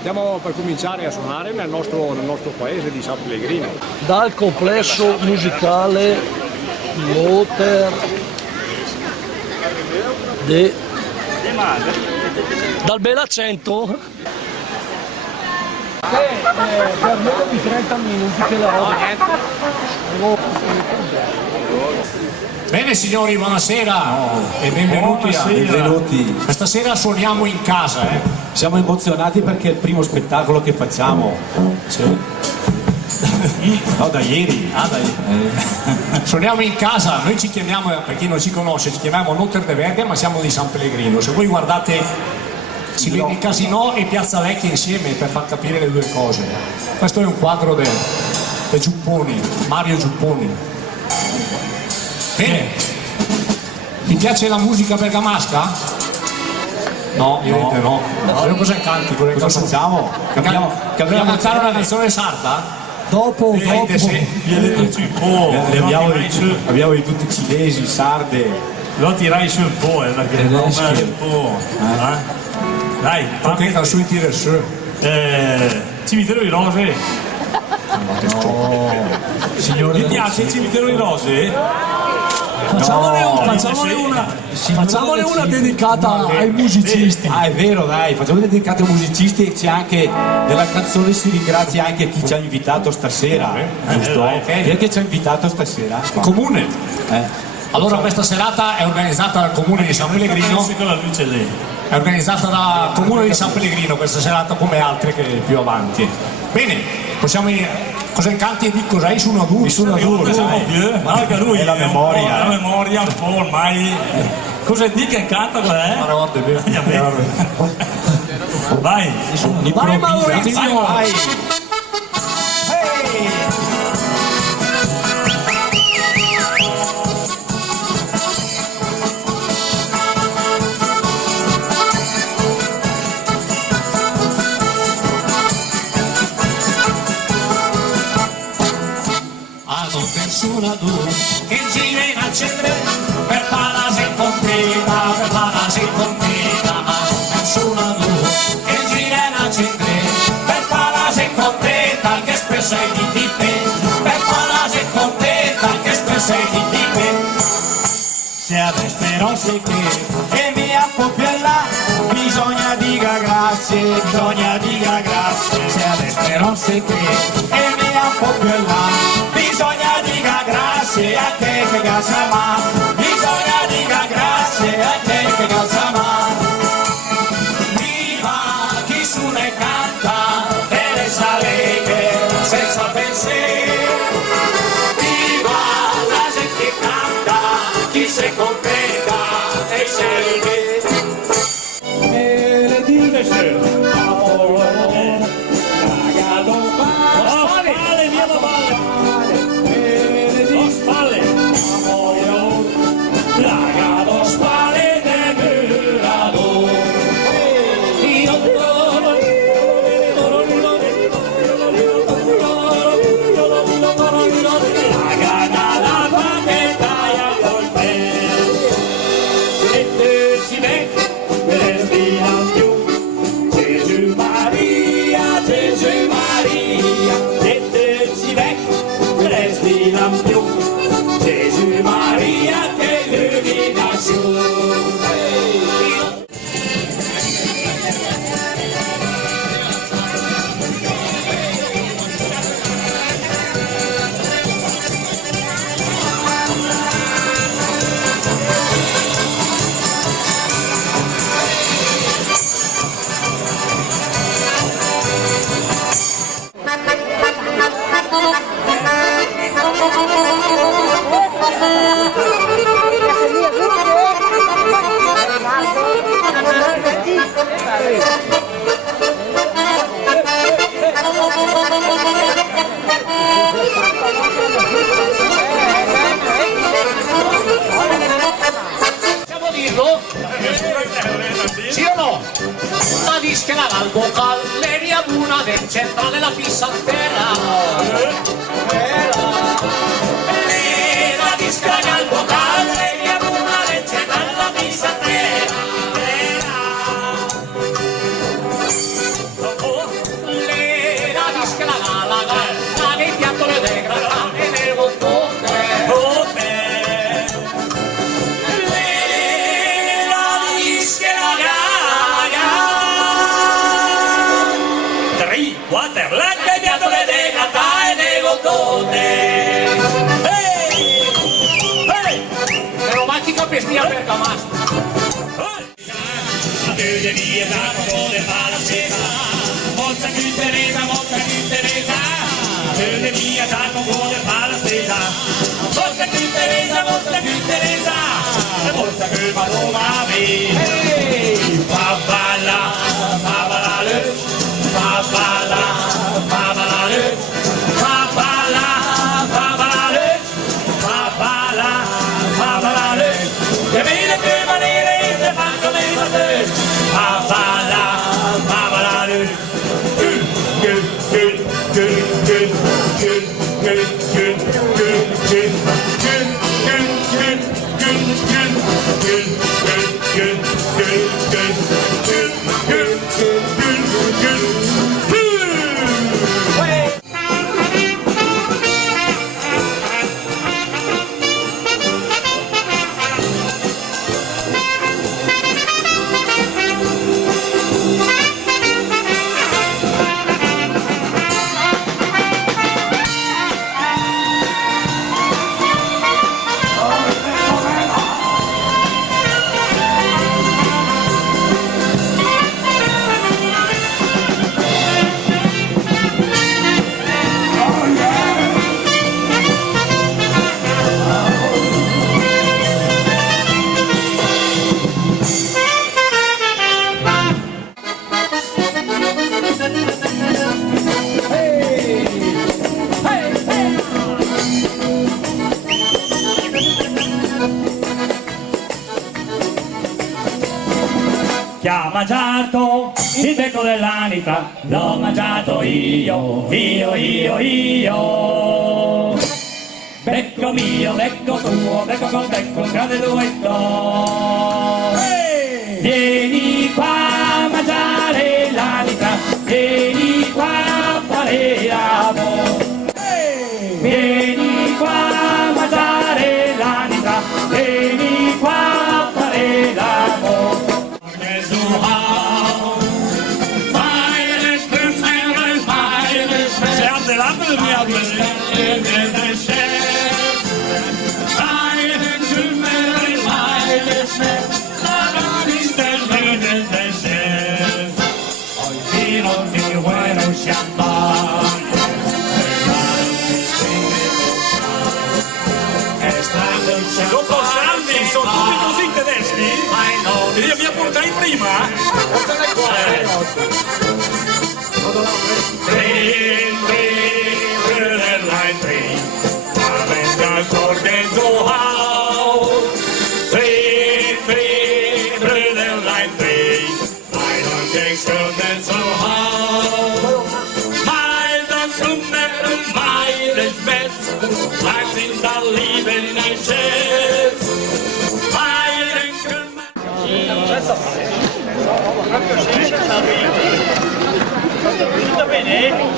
Stiamo per cominciare a suonare nel nostro paese di San Pellegrino. Dal complesso musicale Moter dal bel accento per meno di 30 minuti che la roba. Bene signori, buonasera e benvenuti. Benvenuti. Questa sera suoniamo in casa. Siamo emozionati perché è il primo spettacolo che facciamo. No, da ieri. Suoniamo in casa, noi ci chiamiamo, per chi non ci conosce, ci chiamiamo Notter de Verga, ma siamo di San Pellegrino. Se voi guardate, si vede il Casinò e Piazza Vecchia insieme per far capire le due cose. Questo è un quadro di Giupponi, Mario Giupponi. Bene, ti piace la musica bergamasca? No, no. Cosa canti? Cosa facciamo? Vogliamo cantare una canzone sarda? Dopo. Abbiamo di tutti cinesi, sarde. Lo tirai su un po', perché non è un po'. Dai, Perché da sui tira su. Cimitero di Rose. Signore, Ti piace il cimitero di Rose? Facciamone una dedicata ai musicisti. Ah, è vero, dai, facciamo dedicato ai musicisti e c'è anche nella canzone si ringrazia anche chi ci ha invitato stasera, giusto? Chi è che ci ha invitato stasera? Il comune. Allora questa serata è organizzata dal comune di San Pellegrino. È organizzata dal comune di San Pellegrino questa serata come altre che più avanti. Bene, possiamo. Cosa canti e di cos'hai su una due? Anche lui è la memoria. La memoria un po' ormai. Cosa di che canta qual è? Vai. Vai Maurizio. Vai. Una due che gira in accendere per farsi completa, ma nessuna due che gira in accendere per farsi completa, che spesso è di te, per farsi completa, che spesso è di te. Se adesso non sei che mi appoppiella, bisogna diga grazie, se adesso non sei che mi appoppiella. Bisogna dica grazie a te che casa ma, bisogna dica grazie a te che casa ma. Viva chi suona e canta e le saleghe senza pensiero. Viva la gente che canta, chi si completa e sceglie. E le dive sceglie. Gesù Maria che illumina su. Possiamo dirlo? Sì o no? La dischera al vocale, l'area una del centrale la pissantera. La dischera al vocale, l'area una del centrale la pissantera. Pero más chica pestilla perca más. De via da come fa la stessa, molta più Teresa, de via da come fa la stessa, molta più Teresa, e molta più Paloma vi, fa balla le, fa balla le, fa balla le, che viene che manere te fanno le mate. Chi ha mangiato il becco dell'anitra? L'ho mangiato io. Becco mio, becco tuo, becco con becco, un grande duetto. Vieni qua a mangiare l'anitra, vieni qua a fare l'amore. Vieni qua a mangiare l'anitra, vieni qua a fare l'amore. Dopo Salvi sono tutti così tedeschi? Io mi appuntai prima? Tutto bene?